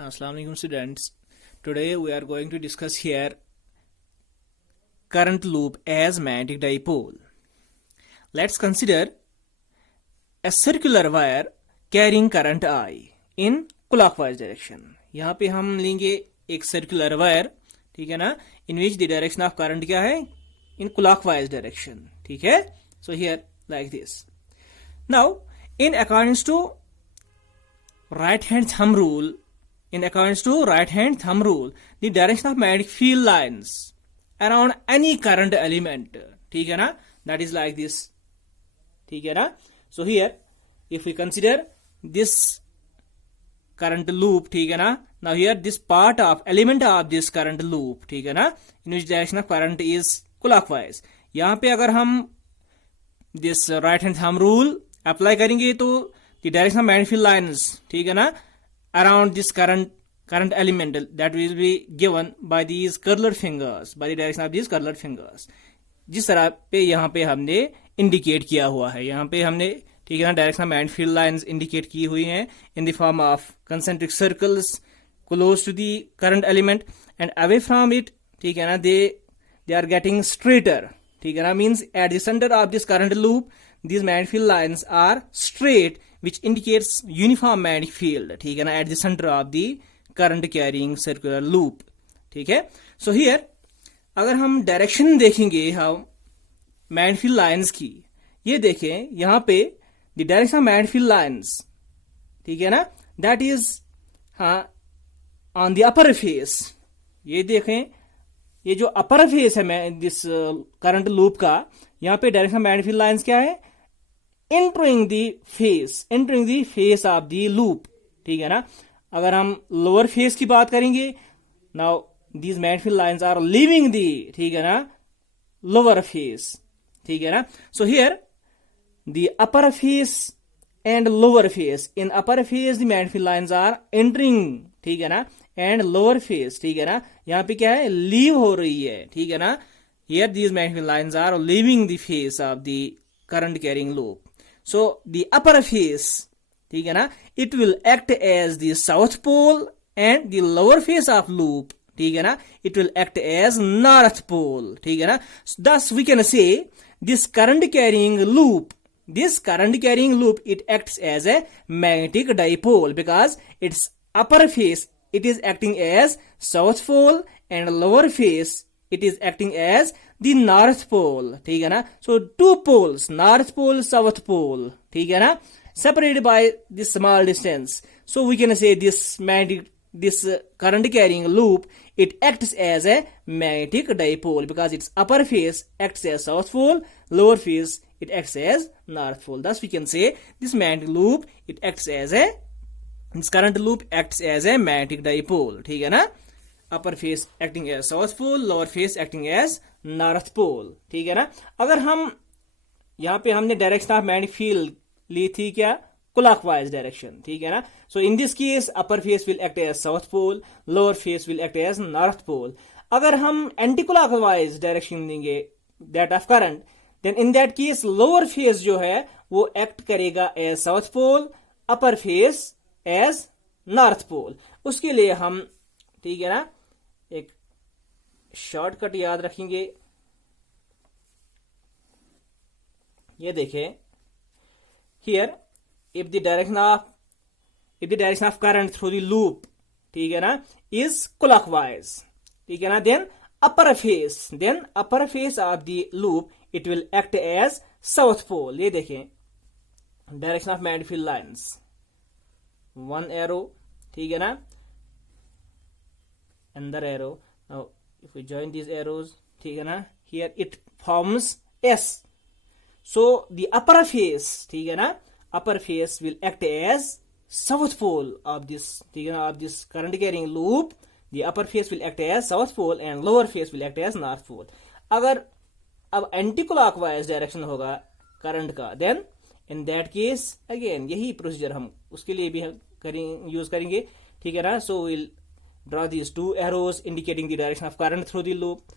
Assalamualaikum students. Today we are going to discuss here current loop as magnetic dipole. Let's consider a circular wire carrying current I in clockwise direction. यहाँ पे हम लेंगे एक circular wire, ठीक है ना, in which the direction of current क्या है, in clockwise direction, ठीक है. So here like this. Now in accordance to right hand thumb rule, the direction of magnetic field lines around any current element, ठीक है ना, that is like this, ठीक है ना. So here if we consider this current loop, ठीक है ना, now here this part of element of this current loop, ठीक है ना, in which direction of current is clockwise. यहाँ पे अगर हम this right hand thumb rule apply करेंगे तो the direction of magnetic field lines, ठीक है ना, around this current element that will be given by these curled fingers, by the direction of these curled fingers. जिस तरह पे यहाँ पे हमने इंडिकेट किया हुआ है, यहाँ पे हमने, ठीक है ना, direction of magnetic field lines indicate की हुई हैं in the form of concentric circles close to the current element and away from it, ठीक है ना, दे आर गेटिंग स्ट्रेटर, ठीक है ना, means at the centre of this current loop these magnetic field lines are straight, which indicates uniform magnetic field, ठीक है ना, at the center of the current carrying circular loop, ठीक है. So here अगर हम डायरेक्शन देखेंगे हम magnetic field lines की, ये देखें यहाँ पे the direction of magnetic field lines, ठीक है ना, that is on the upper face. ये देखें, ये जो अपर फेस है दिस करंट लूप का, यहाँ पे direction of magnetic field lines क्या है, entering the face of the loop, ठीक है ना. अगर हम लोअर फेस की बात करेंगे, now these magnetic field lines are leaving the, ठीक है ना, लोअर फेस, ठीक है ना. So here the upper face and lower face, in upper face the magnetic field lines are entering, ठीक है ना, एंड लोअर फेस, ठीक है ना, यहाँ पे क्या है, लीव हो रही है, ठीक है ना. Here these magnetic field lines are leaving the face of the current carrying loop. So the upper face, ठीक है ना, it will act as the south pole and the lower face of loop, ठीक है ना, it will act as north pole, ठीक है ना. Thus we can say this current carrying loop, it acts as a magnetic dipole because its upper face it is acting as south pole and lower face it is acting as the north pole, ठीक है ना. So two poles, north pole, south pole, ठीक है ना, separated by this small distance. So we can say this current carrying loop it acts as a magnetic dipole because its upper face acts as south pole, lower face it acts as north pole. Thus we can say this magnetic loop this current loop acts as a magnetic dipole, ठीक है ना. Upper face acting as south pole, lower face acting as north pole, ठीक है ना. अगर हम यहाँ पे हमने डायरेक्शन ऑफ मैग्नेटिक फील्ड ली थी क्या, क्लॉकवाइज डायरेक्शन, ठीक है ना. So in this case upper face will act as south pole, lower face will act as north pole. अगर हम एंटी क्लॉकवाइज डायरेक्शन देंगे that of current, then in that case lower face जो है वो act करेगा as south pole, upper face as north pole. उसके लिए हम, ठीक है ना, एक शॉर्टकट याद रखेंगे. ये देखें, here if the direction of current through the loop, ठीक है ना, इज क्लॉकवाइज, ठीक है ना, then upper face of the loop it will act as south pole. ये देखें direction of magnetic field lines, one arrow, ठीक है ना, another arrow. Now if we join these arrows, ठीक है ना, here it forms S. So the upper face, ठीक है ना, upper face will act as south pole of this, ठीक है ना, of this current carrying loop. The upper face will act as south pole and lower face will act as north pole. अगर अब anti clockwise direction होगा current का, then in that case again यही procedure हम उसके लिए भी use करेंगे, ठीक है ना. So we'll draw these two arrows indicating the direction of current through the loop,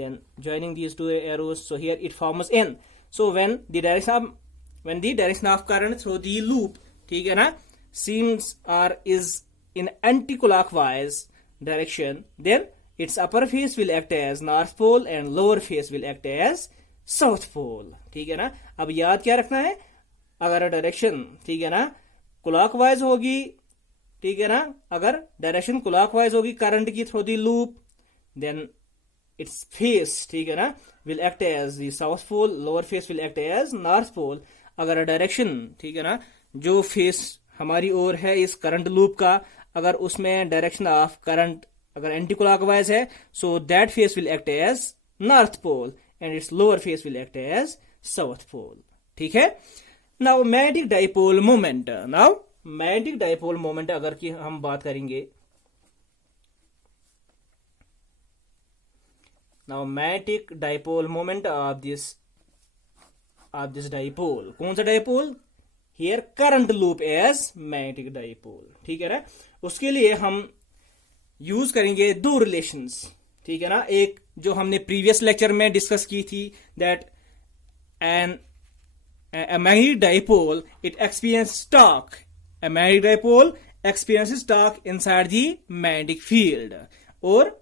then joining these two arrows, so here it forms N. So when the direction of current through the loop, ठीक है ना, seems or is in anti-clockwise direction, then its upper face will act as north pole and lower face will act as south pole. ठीक है ना. अब याद क्या रखना है, अगर डायरेक्शन, ठीक है ना, क्लॉकवाइज होगी, ठीक है ना, अगर डायरेक्शन क्लॉकवाइज होगी करंट की through the loop, then its face, ठीक है ना, will act as the south pole, lower face will act as north pole. अगर डायरेक्शन, ठीक है ना, जो फेस हमारी ओर है इस करंट लूप का, अगर उसमें डायरेक्शन ऑफ करंट अगर एंटी क्लॉकवाइज है, so that face will act as north pole and its lower face will act as south pole. ठीक है. Now magnetic dipole moment. Now magnetic dipole moment अगर की हम बात करेंगे, now magnetic dipole moment of this dipole. कौन सा dipole? Here current loop as magnetic dipole. ठीक है ना. उसके लिए हम यूज करेंगे दो रिलेशंस. ठीक है ना. एक जो हमने प्रीवियस लेक्चर में डिस्कस की थी, that an a magnetic dipole, it experiences torque. A magnetic dipole experiences torque inside the magnetic field. Or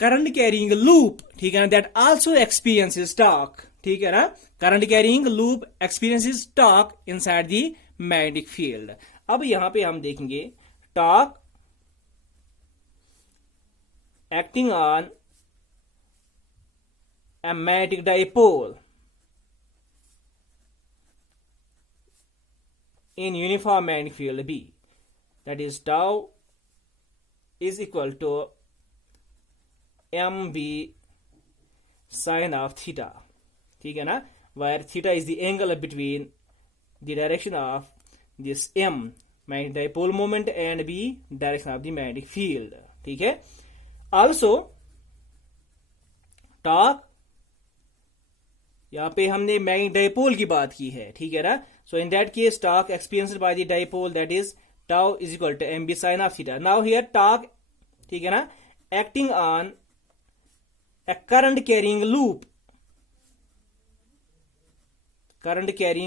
current carrying loop, ठीक है ना, that also experiences torque. ठीक है ना. Current carrying loop experiences torque inside the magnetic field. अब यहां पे हम देखेंगे torque acting on a magnetic dipole in uniform magnetic field B, that is tau is equal to mb sin of theta. ठीक है ना. where theta is the angle between the direction of this m magnetic dipole moment and b direction of the magnetic field. ठीक है. also torque, यहां पे हमने magnetic dipole की बात की है. ठीक है ना. So in that case, torque experienced by the dipole, that is tau is equal to mb sin of theta. Now here torque, ठीक है ना, acting on a current carrying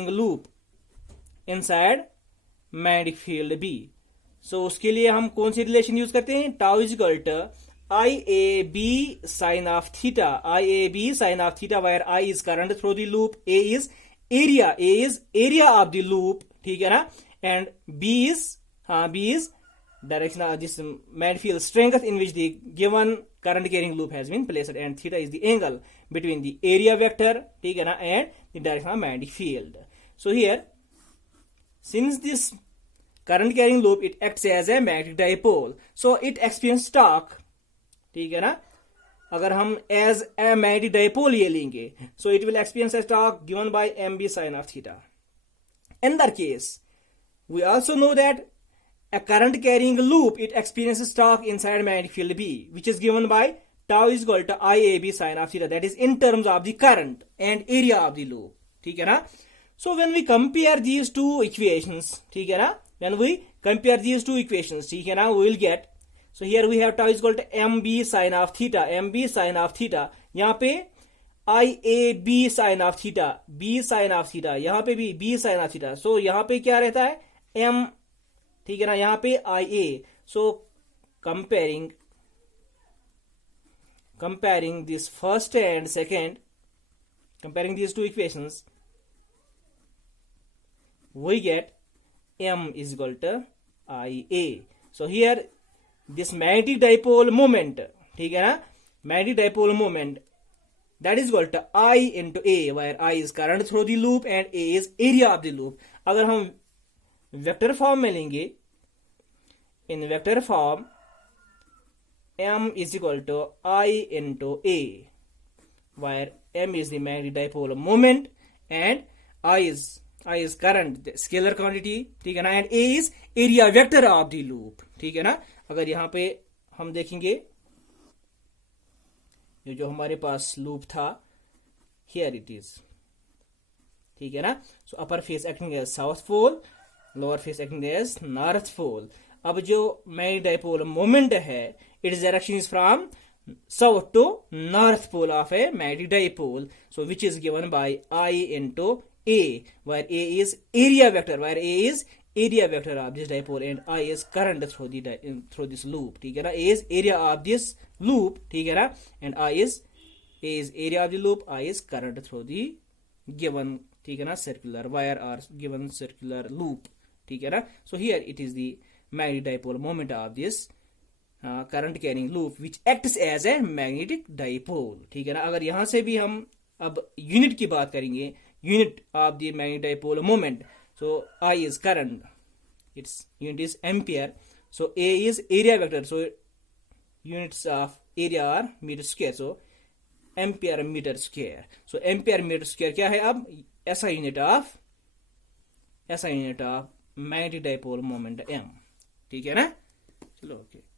loop inside magnetic field B. So उसके लिए हम कौन सी relation use करते हैं? tau is equal to IAB sin of theta. IAB sin of theta, where I is current through the loop, A is area of the loop. ठीक है ना. and B is direction of this magnetic field strength in which the given current carrying loop has been placed, and theta is the angle between the area vector, ठीक है ना, and the direction of magnetic field. So here, since this current carrying loop, it acts as a magnetic dipole, so it experiences torque. ठीक है ना. अगर हम as a magnetic dipole ये लेंगे, so it will experience as torque given by mb sin of theta. In that case, we also know that a current carrying loop, it experiences torque inside magnetic field B, which is given by tau is equal to IAB sin of theta. That is in terms of the current and area of the loop. ठीक है ना. So when we compare these two equations, ठीक है ना, when we compare these two equations, ठीक है ना, we will get, so here we have tau is equal to mb sin of theta. mb sin of theta, यहाँ पे IAB sin of theta, b sin of theta, यहाँ पे भी b sin of theta. so यहाँ पे क्या रहता है? m, ठीक है ना, यहाँ पे IA. so comparing this first and second, comparing these two equations, we get m is equal to IA. so here this magnetic dipole moment, ठीक है ना, magnetic dipole moment, that is equal to I into A, where I is current through the loop and A is area of the loop. अगर हम vector form में लेंगे, in vector form, m is equal to I into A, where m is the magnetic dipole moment and I is current, the scalar quantity, ठीक है ना, and A is area vector of the loop. ठीक है ना. अगर यहां पे हम देखेंगे, ये जो हमारे पास लूप था, हियर इट इज. ठीक है ना. So upper face acting as south pole, lower face acting as north pole. अब जो मैग्नेटिक डाइपोल मोमेंट है, its direction is from south to north pole of a magnetic dipole, so which is given by I into A, where A is area vector, where A is area vector of this dipole and I is current through this loop. ठीक है ना, A is area of this loop, ठीक है ना, and A is area of the loop, I is current through the given, ठीक है ना, circular wire or given circular loop, ठीक है ना. So here it is the magnetic dipole moment of this current carrying loop which acts as a magnetic dipole. ठीक है ना. अगर यहां से भी हम अब यूनिट की बात करेंगे, unit of the magnetic dipole moment, so I is current, its unit is ampere, so A is area vector, so units of area are meter square, so ampere meter square, so ampere meter square क्या है अब, ऐसा unit of magnetic dipole moment m. ठीक है ना. चलो okay.